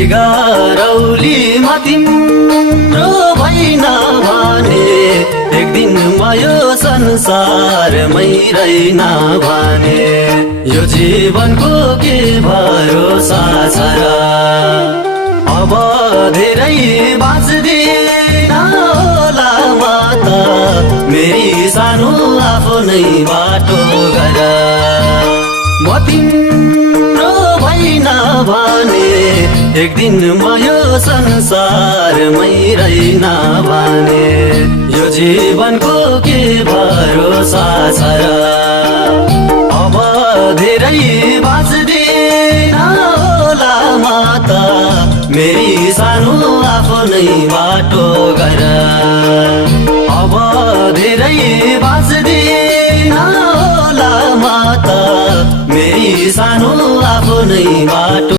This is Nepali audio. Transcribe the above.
बिगारौलीमा तिम्रो भइन भने एक दिन म यो संसारमै रहेन भने यो जीवनको के भरोसा छ र अब धेरै बाँच्दिन होला म त मेरी सानो आफ्नै बाटो गर म तिम्रो भइन भने एक दिन म यो संसारमै रहेन भने यो जीवनको के भरोसा छ र अब धेरै बाँच्दिन होला म त मेरी सानो आफ्नै बाटो गर अब धेरै बाँच्दिन होला म त मेरी सानो आफ्नै बाटो